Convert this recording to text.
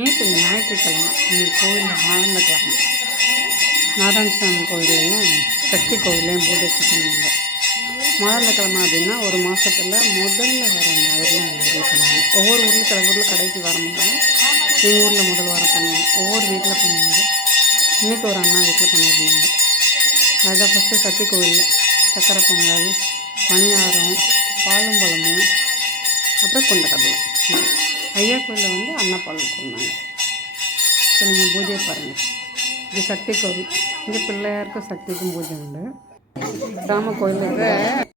நேற்று ஞாயிற்றுக்கிழமை எங்கள் கோயிலில் ஆரம்பக்கிழமை நாராயணசாமி கோயிலையும் சக்தி கோயிலையும் பூஜை பண்ணியிருந்தாங்க. மாதக்கிழமை அப்படின்னா ஒரு மாதத்தில் முதல்ல வர ஞாயிறுலாம் எங்கள் ஊரில் பண்ணுவாங்க. ஒவ்வொரு ஊரில் சில ஊரில் கடைக்கு வர முடியும், எங்கள் ஊரில் முதல் வாரம் பண்ணுவாங்க. ஒவ்வொரு வீட்டில் பண்ணுவாங்க. இன்றைக்கி ஒரு அண்ணா வீட்டில் பண்ணியிருந்தாங்க. அதுதான் ஃபஸ்ட்டு சக்தி கோயிலில் சக்கரை பொங்கல், பணியாரம், பாலும் பழமும், அப்புறம் கொண்டக்கடலை. ஐயா கோயிலில் வந்து அன்னப்பால் கொடுத்தாங்க. இப்போ நீங்கள் பூஜையை பாருங்கள். இது சக்தி கோவில். இங்கே பிள்ளையாருக்கும் சக்திக்கும் பூஜை உண்டு. கிராம கோயிலில்